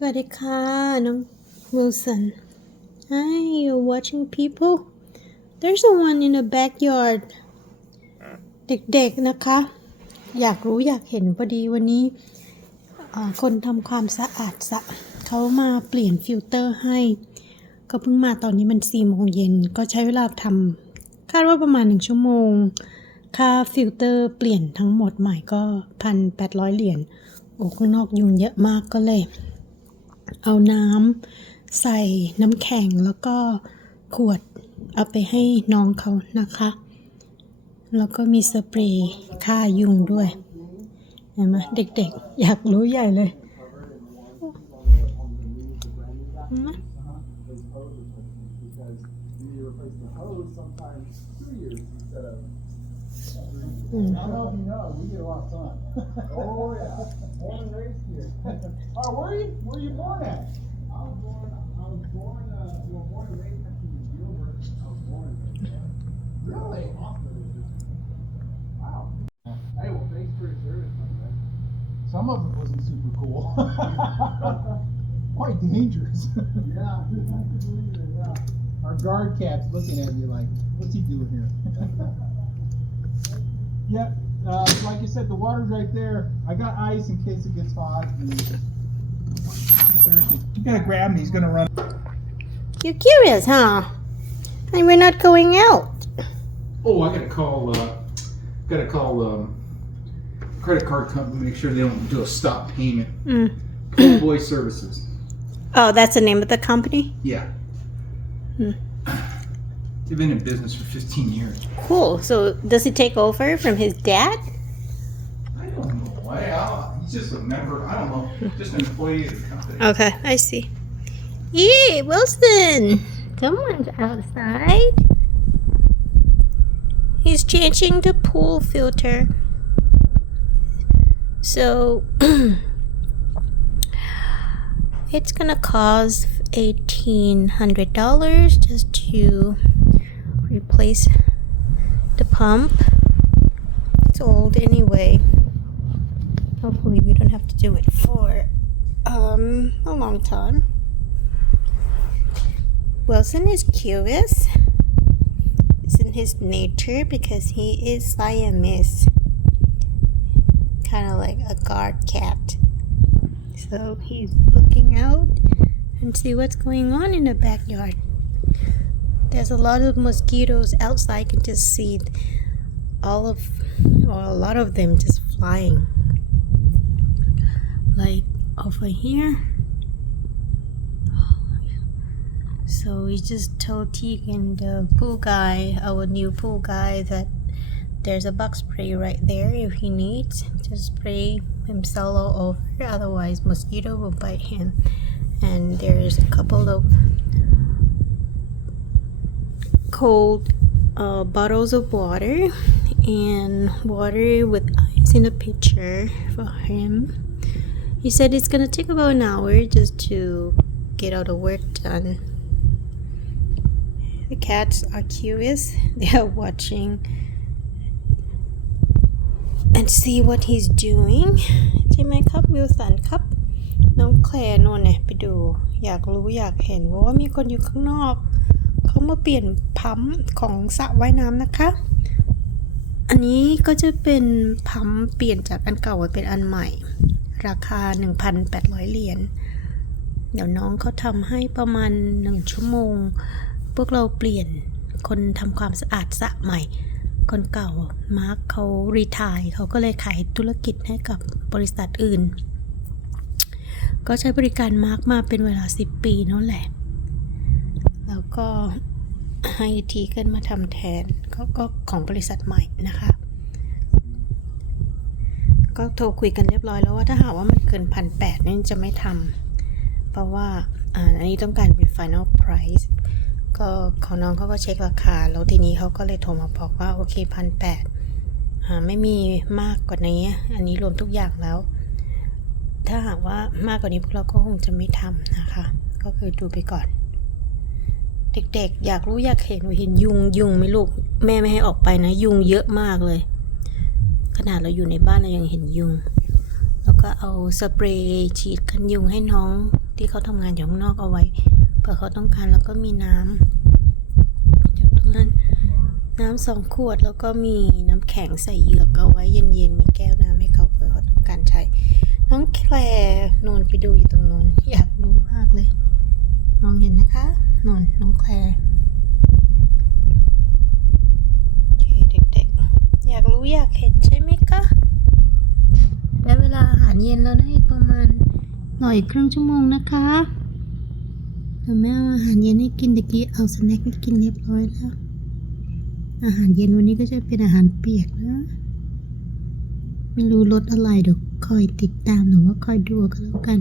สวัสดีค่ะน้อง Wilson. Hi, you're watching people. There's a one in the backyard. เด็กๆนะคะอยากรู้อยากเห็นพอดีวันนี้คนทำความสะอาดสระเขามาเปลี่ยนฟิลเตอร์ให้ก็เพิ่งมาตอนนี้มัน4 โมงเย็นก็ใช้เวลาทำคาดว่าประมาณ1 ชั่วโมงค่าฟิลเตอร์เปลี่ยนทั้งหมดใหม่ก็ 1,800 เหรียญโอ้ข้างนอกยุงเยอะมากก็เลยเอาน้ำใส่น้ำแข็งแล้วก็ขวดเอาไปให้น้องเขานะคะแล้วก็มีสเปรย์ฆ่ายุงด้วยเห็นไหมเด็กๆอยากรู้ใหญ่เลยI don't know if you know, we get a lot of sun. Oh yeah, born and raised here. Oh, where are you born at? I was born and raised at Gilbert. I was born there. Really? Wow. Hey, well, thanks for your service, my friend. Some of it wasn't super cool. Quite dangerous. Yeah, I can believe it. Yeah. Our guard cat's looking at you like, what's he doing here? Yeah, like you said, the water's right there. I got ice in case it gets hot. You gotta grab me. He's gonna run. You're curious, huh? And we're not going out. Oh, I gotta call credit card company, make sure they don't do a stop payment. Cool Boy Services. Oh, that's the name of the company? Yeah. They've been in business for 15 years. Cool. So does he take over from his dad? I don't know. He's just a member. I don't know. Just an employee of the company. Okay, I see. Yay, Wilson! Someone's outside. He's changing the pool filter. So it's gonna cost $1,800 just to replace the pump. It's old anyway. Hopefully we don't have to do it for a long time. Wilson is curious. It's in his nature because he is Siamese. Kind of like a guard cat. So he's looking out and see what's going on in the backyard. There's a lot of mosquitoes outside. You can just see a lot of them just flying. Like over here. So we just told Tegan, the pool guy, our new pool guy, that there's a bug spray right there if he needs. Just spray himself all over, otherwise mosquito will bite him. And there's a couple of cold bottles of water and water with ice in a pitcher for him. He said it's gonna take about an hour just to get all the work done. The cats are curious. They are watching and see what he's doing. ใช่ไหมครับวิลสันครับน้องแคลร์โน่นเนี่ยไปดูอยากรู้อยากเห็นว่ามีคนอยู่ข้างนอกเขามาเปลี่ยนพัมป์ของสระว่ายน้ำนะคะอันนี้ก็จะเป็นพัมป์เปลี่ยนจากอันเก่าเป็นอันใหม่ราคา 1,800 เหรียญเดี๋ยวน้องเขาทำให้ประมาณ1 ชั่วโมงพวกเราเปลี่ยนคนทำความสะอาดสระใหม่คนเก่ามาร์คเขารีไทร์เขาก็เลยขายธุรกิจให้กับบริษัทอื่นก็ใช้บริการมาร์คมาเป็นเวลา10 ปีนั่นแหละแล้วก็ให้ทีเกินมาทำแทนก็ของบริษัทใหม่นะคะก็โทรคุยกันเรียบร้อยแล้วว่าถ้าหากว่ามันเกิน 1,800 นี่จะไม่ทำเพราะว่าอันนี้ต้องการเป็น final price ก็ของน้องเขาก็เช็คราคาแล้วทีนี้เขาก็เลยโทรมาบอกว่าโอเค 1,800 ไม่มีมากกว่านี้อันนี้รวมทุกอย่างแล้วถ้าหากว่ามากกว่านี้พวกเราก็คงจะไม่ทำนะคะก็คือดูไปก่อนเด็กๆอยากรู้อยากเห็นยุงไหมลูกแม่ไม่ให้ออกไปนะยุงเยอะมากเลยขนาดเราอยู่ในบ้านเรายังเห็นยุงแล้วก็เอาสเปรย์ฉีดกันยุงให้น้อง ที่เขาทำงานอยู่ข้างนอกเอาไว้เผื่อเขาต้องการแล้วก็มีน้ำจากตรงนั้นน้ำ2 ขวดแล้วก็มีน้ำแข็งใส่เหยือกเอาไว้เย็นๆมีแก้วน้ำให้เขาเผื่อเขาต้องการใช้น้องแคลร์นนไปดูอยู่ตรงนู้นอยากดูมากเลยมองเห็นนะคะนนน้องแคลร์โอเคเด็กๆอยากรู้อยากเห็นใช่ไหมคะและเวลาอาหารเย็นแล้วนะอีกประมาณอีกครึ่งชั่วโมงนะคะเดี๋ยวแม่เอาอาหารเย็นให้กินตะกี้เอาสแน็คให้กินเรียบร้อยแล้วอาหารเย็นวันนี้ก็จะเป็นอาหารเปียกนะไม่รู้รสอะไรเดี๋ยวคอยติดตามหรือว่าคอยดูกันแล้วกัน